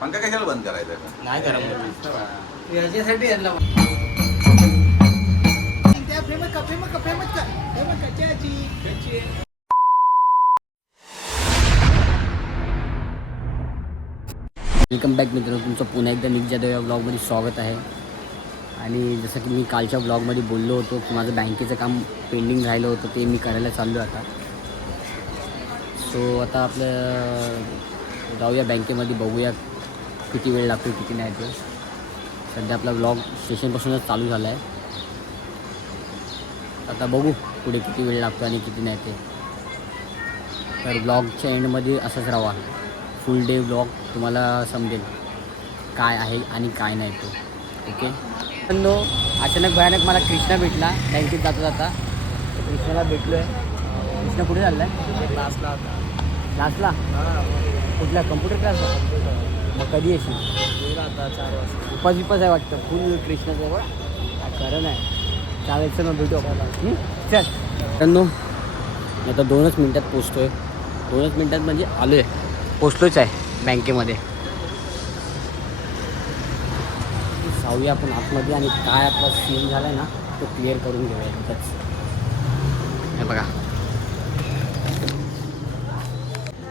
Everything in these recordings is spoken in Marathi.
पंखा कशाला बंद करायचा नाही करा याच्यासाठी यांना वेलकम बॅक मित्रांनो, तुमचं पुन्हा एकदा निक जाधव या ब्लॉगमध्ये स्वागत आहे. आणि जसं की मी कालच्या ब्लॉगमध्ये बोललो होतो की माझं बँकेचं काम पेंडिंग राहिलं होतं, ते मी करायला चाललो आता. सो आता आपलं जाऊया बँकेमध्ये, बघूया किती वेळ लागतो किती नाही ते. सध्या आपला ब्लॉग स्टेशनपासूनच चालू झाला आहे. आता बघू पुढे किती वेळ लागतो आणि किती नाही ते. तर ब्लॉगच्या एंडमध्ये असंच राहा, फुल डे ब्लॉग तुम्हाला समजेल काय आहे आणि काय नाही तो. ओके. पण अचानक भयानक मला कृष्णा भेटला बँकेत जाता जाता. कृष्णाला भेटलो आहे. कृष्णा कुठे चालला आहे? क्लासला होता. क्लासला? कुठल्या कम्प्युटर क्लासला? मग कधी येशील? आता 4 वाजता. उपास विपास आहे वाटतं फुल कृष्णाचं. काय खरं नाही. चालायचं मग भेटू. चल मित्रांनो, मी आता 2च मिनटात पोचतो आहे. 2च मिनटात म्हणजे आलो आहे, पोचलोच आहे बँकेमध्ये. जाऊया आपण आतमध्ये आणि काय आपला सीन झाला आहे ना तो क्लिअर करून घेऊया तिथंच. हे बघा,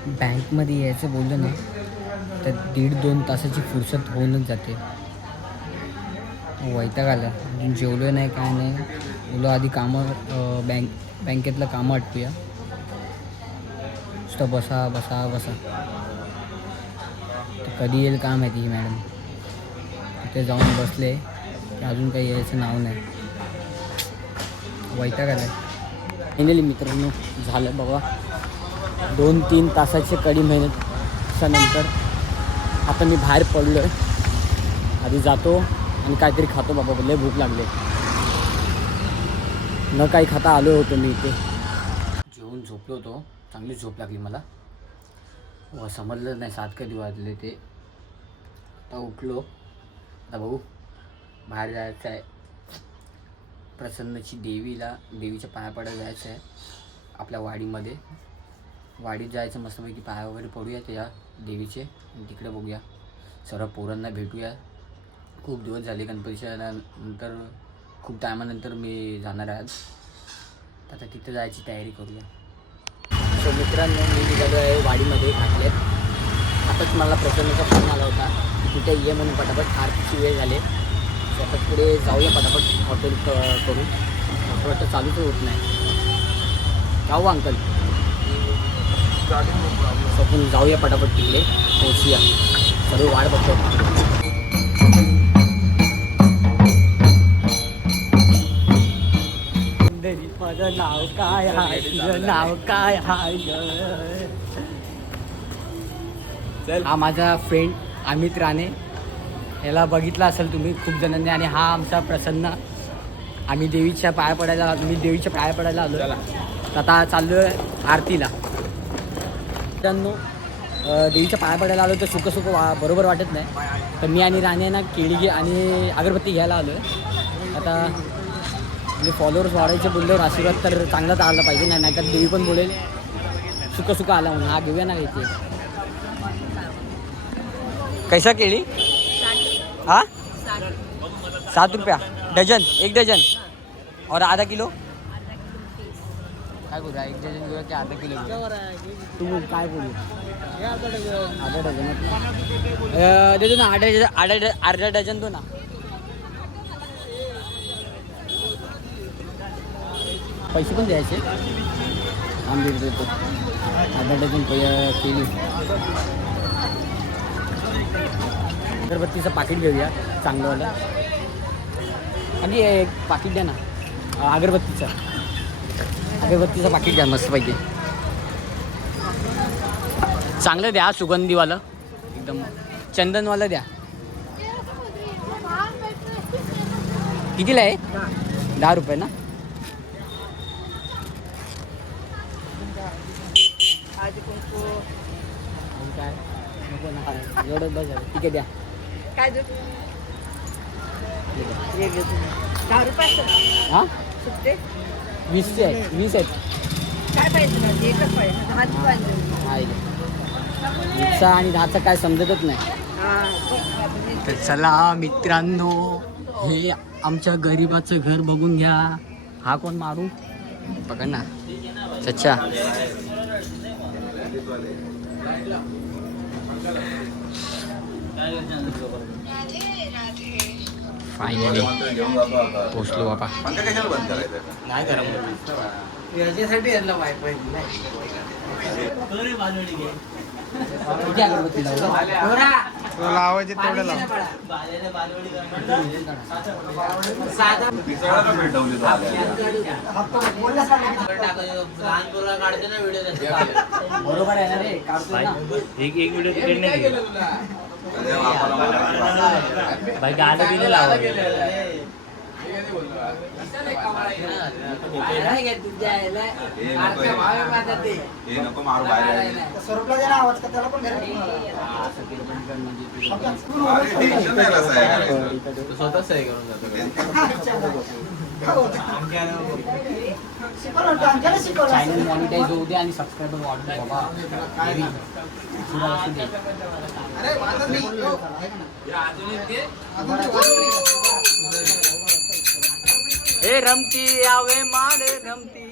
बँकमध्ये यायचं बोललं ना तर 1.5-2 तासाची फुरसत होऊनच जाते. वैताग आला, अजून जेवलो नाही काय नाही. बोलो आधी कामं बँकेतलं कामं आटपूया. नुसतं बसा बसा बसा. तर कधी येईल काम आहे ती मॅडम. तिथे जाऊन बसले की अजून काही यायचं नाव नाही. वैताग आला आहे. फायनली मित्रांनो झालं बाबा, 2-3 तासाची कडी मेहनतच्या नंतर आता मी बाहेर पडलो आहे. आधी जातो आणि काहीतरी खातो बाबा, लय भूक लागले. न काही खाता आलो होतो मी इथे. जेवून झोपलो होतो, चांगली झोप लागली मला. समजलं नाही 7 कधी वाजले ते. आता उठलो. आता बघू, बाहेर जायचं आहे. प्रसन्नची देवीच्या पाया पडायला जायचं आहे आपल्या वाडीमध्ये. वाडीत जायचं, मस्तपैकी पाया वगैरे पडूया त्या देवीचे. तिकडे बघूया, सर्व पोरांना भेटूया. खूप दिवस झाले, गणपतीच्या नंतर खूप टायमानंतर मी जाणार आहे आज. आता तिथे जायची तयारी करूया. सो मित्रांनो, मी निघालो आहे वाडीमध्ये घातलेत. आताच मला प्रसन्नाचा फोन आला होता की तिथे ये म्हणून पटापट, आरतीची वेळ झाली. सो आता पुढे जाऊया पटापट हॉटेल करून. वाटतं चालूच होत नाही. जाऊ अंकल, सो आपण जाऊया पटापट तिकडे, पोहोचूया. सर्व वाट बघतो. माझं नाव काय आहे, तुझं नाव काय आहे? हा माझा फ्रेंड अमित राणे, याला बघितला असेल तुम्ही खूप जणांनी. आणि हा आमचा प्रसन्न. आम्ही देवीच्या पाया पडायला आलो. आता चाललो आहे आरतीला. मित्रांनो, देवीच्या पाया पडायला आलो तर सुख बरोबर वाटत नाही. तर मी आणि राणे ना केळी आणि अगरबत्ती घ्यायला आलो आहे. आता म्हणजे फॉलोअर्स वाढायचे बोलल्यावर आशीर्वाद तर चांगलाच आला पाहिजे, नाही तर देवी पण बोलेल सुख आला म्हणून. हा घेऊया ना इथे. कैसा केळी? हाँ 7 रुपया डजन, 1 डजन. और आधा किलो काय बोलू? 1 डजन घेऊया की आधा किलो घेऊया? तू काय बोलू? आधा डझन देतो ना. अर्धा डझन दो ना. पैसे पण द्यायचे. आंबे देतो. अर्धा डझन केली. अगरबत्तीचं पाकिट घेऊया चांगलंवालं. आणि एक पाकिट द्या ना अगरबत्तीचं पाकिट द्या मस्तपैकी. चांगलं द्या, सुगंधीवालं एकदम चंदनवालं द्या. कितीला आहे? 10 रुपये ना. काय नको ना, एवढं बस झालं. ठीक आहे द्या. काय देऊ? 10 रुपये. हां सुट्टे 20 आहेत. काय पाहिजे ना? एकच पाहिजे. 10 पाहिजे. आहे 20 आणि 10 काय समजतच नाही. हां तर चला मित्रांनो, हे आमच्या गरीबाचं घर बघून घ्या. हा कोण मारू बघा ना, चच्चा. फायनली पोचलो बाबा. नाही गरम याच्यासाठी यांना वायफाय लावायचे तेवढे लाव. बरोबर आहे ना रे, काढतोय ना. एक व्हिडिओ तिकडे नाही भाई गाणं बिने लावा. स्वतःच आहे करून जातो. चॅनल मॉनिटाईज होऊ दे आणि सबस्क्रायबर वाढू दे बाबा. पुढं असू दे. ए रमती आवे माडे रमती.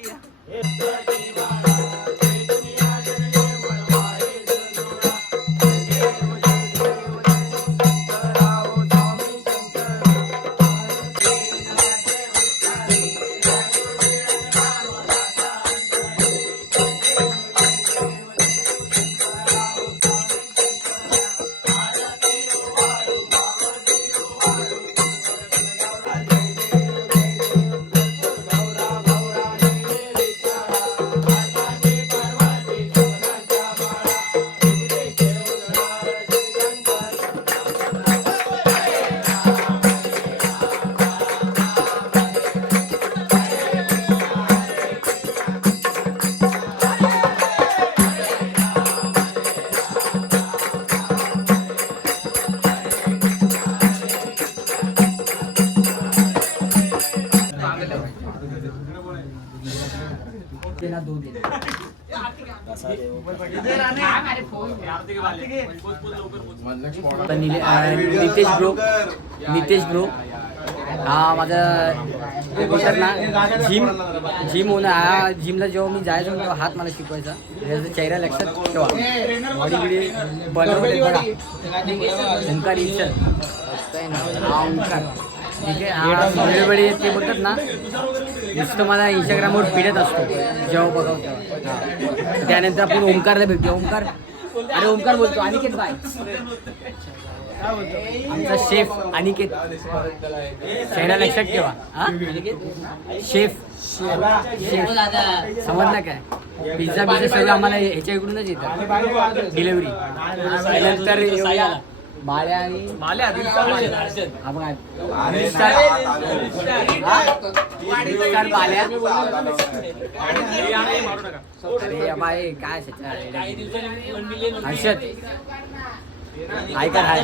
नितेश ब्रो हा माझा बोलतात ना जिम होणं. हा जिमला जेव्हा मी जायचो तेव्हा हात मला शिकवायचा. त्याचा चेहरा लक्षात ठेवा. बॉडी बिडी बनवले बघा. ओंकार इचल हा ओंकार ठीक आहे. हा वेळोवेळी ते बोलतात ना नुसतं मला इंस्टाग्रामवर फिरत असतो जेव्हा बघावं तेव्हा. त्यानंतर आपण ओंकारला भेटतो. ओंकार अरे ओंकार बोलतो अनिकेत बाय आमचा शेफ अनिकेत. चेहरा लक्षात ठेवा. हा शेफ शेफ समजलं काय. पिझ्झा बिझ्झा सगळं आम्हाला ह्याच्या इकडूनच येतं डिलेव्हरी. नंतर बाळ्या आणि बाल्या. अरे बाई काय हर्षद हाय कर हाय.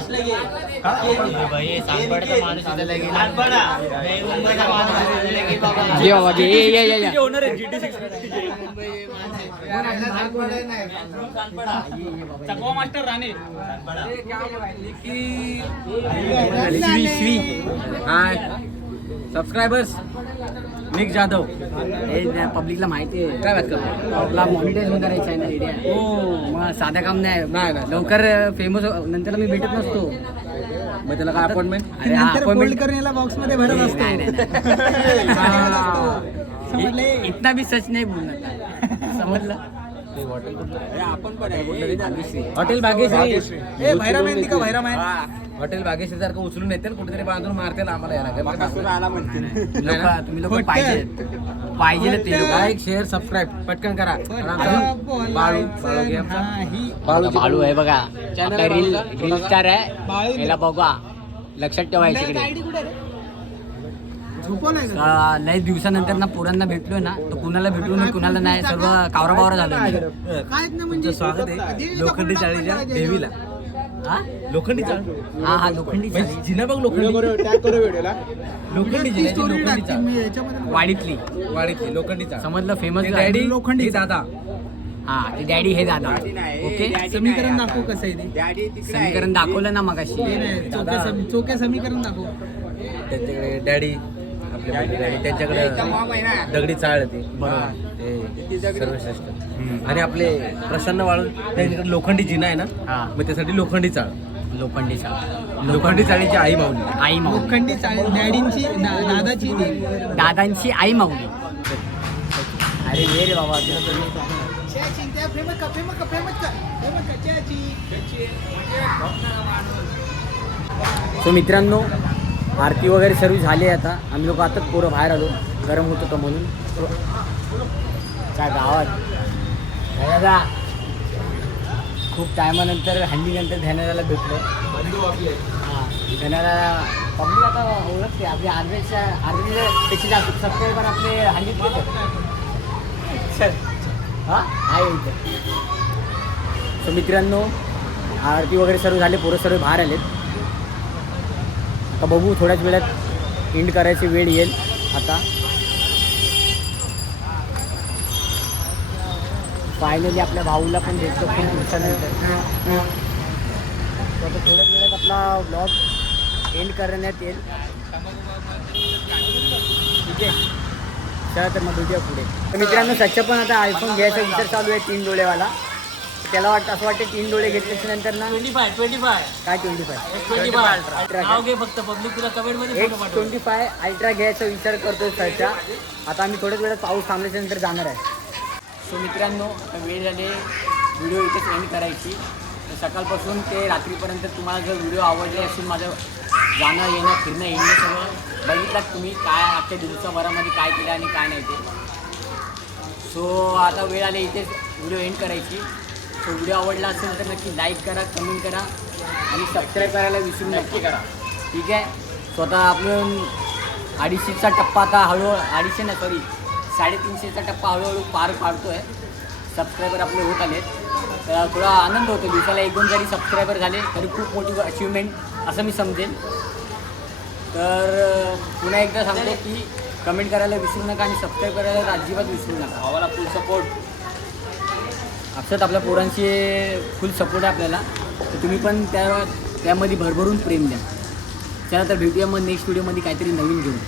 ये बाबा ये सबस्क्रायबर्स निक जाधव. हे पब्लिकला माहिती आहे. काय बात करतो आपला मॉनिटाईज करायचं आहे ना रेडिया. हो मग साधं काम नाही. लवकर फेमस नंतर मी भेटत नसतो. मग त्याला काय अपॉइंटमेंट. अरे अपॉइंटमेंट करून याला बॉक्स मध्ये भरत असतो. इतना भी सच नाही बोलणार समजलं. हॉटेल भाग्यश्री. हॉटेल भाग्यश्री सारखं उचलून येतील कुठेतरी बांधून मारतील आम्हाला याला. तुम्ही लोक पाहिजे ते लाईक शेअर सबस्क्राईब पटकन करा. बाळू आहे बघा. रील स्टार आहे. याला बघा लक्षात ठेवायचं इकडे. लय दिवसानंतर ना पोरांना भेटलोय ना तर कुणाला भेटलो नाही कुणाला नाही. सर्व कावरा बावरा झालं. स्वागत आहे लोखंडी चाळीच्या देवीला. लोखंडी चाळ. हा हा लोखंडी जिना बघ. लोखंडी वाडीतली लोखंडी चाळ समजलं. फेमस डॅडी लोखंडी दादा हा ते डॅडी हे दादा ओके. समीकरण दाखव कसं आहे ते. समीकरण दाखवलं ना मगाशी. चोखे समीकरण दाखव. त्यांच्याकडे डॅडी आपले मोठे डॅडी त्यांच्याकडे दगडी चाळ आहे ती. ते सर्वश्रेष्ठ. आणि आपले प्रसन्न वाळून त्यांच्याकडे लोखंडी जिना आहे ना, हा मग त्यासाठी लोखंडी चाळ. लोखंडी चाळ. लोखंडी चाळीची आई माऊली. आई माऊली. लोखंडी चाळीस डॅडींची दादाची ती. दादांची आई माऊली. अरे वे रे बाबा तुला तुम्ही. सो मित्रांनो आरती वगैरे सर्व झाली आहे. आता आम्ही लोक आताच पोरं बाहेर आलो, गरम होत होतं म्हणून. त्या गावात दादा खूप टायमानंतर हल्लीनंतर ध्यानाला भेटलो. हां ध्यानाला पब्लिक आता ओळखते आपली अर्धेपेक्षा जास्त सबस्क्रायबर आपले हल्लीत भेटत. हां आहे इथं. सो मित्रांनो आरती वगैरे सर्व झाले, पोरं सर्व बाहेर आलेत. आता बघू थोड्याच वेळात एंड करायची वेळ येईल. आता फायनली आपल्या भाऊला पण भेटतो खूप दिवसानंतर. तर आता थोड्याच वेळात आपला ब्लॉग एंड करण्यात येईल. ठीक आहे चला तर मग भेटूया पुढे. तर मित्रांनो सच्चा पण आता आयफोन घ्यायचा विचार चालू आहे 3 डोळेवाला. त्याला असं वाटतं 3 डोळे घेतल्याच्या नंतर ना 25 काय 25 नाव घे फक्त पब्लिक तुला कमेंट मध्ये एक 25 अल्ट्रा घ्यायचा विचार करतोय सरच्या. आता आम्ही थोड्याच वेळात पाऊस थांबल्याच्या नंतर जाणार आहे. सो मित्रांनो आता वेळ झाले व्हिडिओ इथेच एंड करायची. तर सकाळपासून ते रात्रीपर्यंत तुम्हाला जर व्हिडिओ आवडले असेल, माझं जाणं येणं फिरणं येणं सगळं बघितलात तुम्ही काय अख्ख्या दिवसाभरामध्ये काय केलं आणि काय नाही ते. सो आता वेळ आले इथेच व्हिडिओ एंड करायची. सो व्हिडिओ आवडला असेल तर नक्की लाईक करा, कमेंट करा आणि सबस्क्राईब करायला विसरू नक्की करा. ठीक आहे. स्वतः आपण 250चा टप्पा आता हळूहळू 250 नाही सॉरी 350चा टप्पा हळूहळू पार पाडतो आहे. सबस्क्रायबर आपले होत आलेत. तर थोडा आनंद होतो. दिवसाला 1-2 जरी सबस्क्रायबर झाले तरी खूप मोठी अचिव्हमेंट असं मी समजेन. तर पुन्हा एकदा सांगतो की कमेंट करायला विसरू नका आणि सबस्क्राईब करायला अजिबात विसरू नका. भावाला फुल सपोर्ट. असंच आपल्या पोरांची फुल सपोर्ट आहे आपल्याला. तर तुम्ही पण त्यामध्ये भरभरून प्रेम द्या. चला तर भेटूया मग नेक्स्ट व्हिडिओमध्ये काहीतरी नवीन घेऊन.